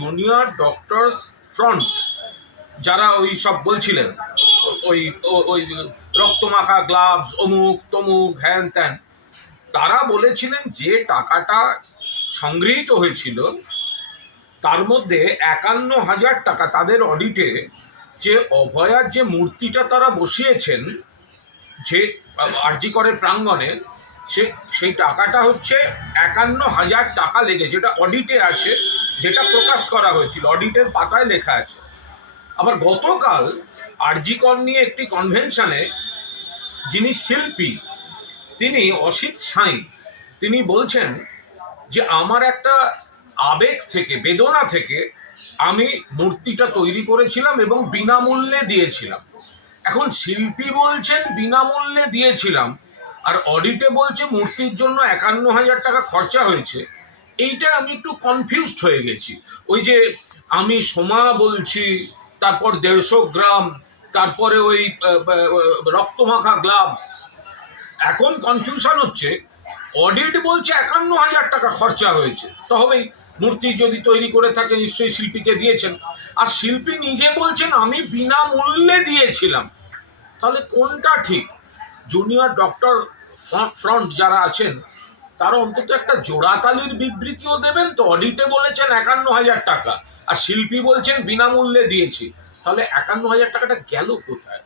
Junior doctors front যারা ওই সব বলছিলেন, ওই ওই রক্তমাখা গ্লাভস অমুক, তমুক, হ্যান ত্যান, তারা বলেছিলেন যে টাকাটা সংগৃহীত হয়েছিল, তার মধ্যে একান্ন হাজার টাকা তাদের অডিটে যে অভয়ার যে মূর্তিটা তারা বসিয়েছেন, যে আর্জি করে প্রাঙ্গণে সে, সেই টাকাটা হচ্ছে একান্ন হাজার টাকা লেগে, যেটা অডিটে আছে, যেটা প্রকাশ করা হয়েছিল অডিটের পাতায় লেখা আছে। আবার গতকাল আরজিকর নিয়ে একটি কনভেনশনে যিনি শিল্পী, তিনি অসিত সাঁই, তিনি বলছেন যে, আমার একটা আবেগ থেকে, বেদনা থেকে আমি মূর্তিটা তৈরি করেছিলাম এবং বিনামূল্যে দিয়েছিলাম। এখন শিল্পী বলছেন, বিনামূল্যে দিয়েছিলাম আর অডিটে বলছে মূর্তির জন্য একান্ন হাজার টাকা খরচা হয়েছে। এইটা আমি একটু কনফিউজড হয়ে গেছি। ওই যে আমি সোমা বলছি, তারপর দেড়শো গ্রাম, তারপরে ওই রক্তমাখা গ্লাভস এখন কনফিউশন হচ্ছে অডিট বলছে একান্ন হাজার টাকা খরচা হয়েছে। তবেই মূর্তি যদি তৈরি করে থাকে, নিশ্চয়ই শিল্পীকে দিয়েছেন। আর শিল্পী নিজে বলছেন, আমি বিনামূল্যে দিয়েছিলাম। তাহলে কোনটা ঠিক? জুনিয়র ডক্টর ফ্রন্ট যারা আছেন তারা অন্তত একটা জোড়াতালির বিবৃতিও দেবেন তো? অডিটে বলেছেন একান্ন হাজার টাকা। আর শিল্পী বলছেন বিনামূল্যে দিয়েছি। তাহলে একান্ন হাজার টাকাটা গেল কোথায়?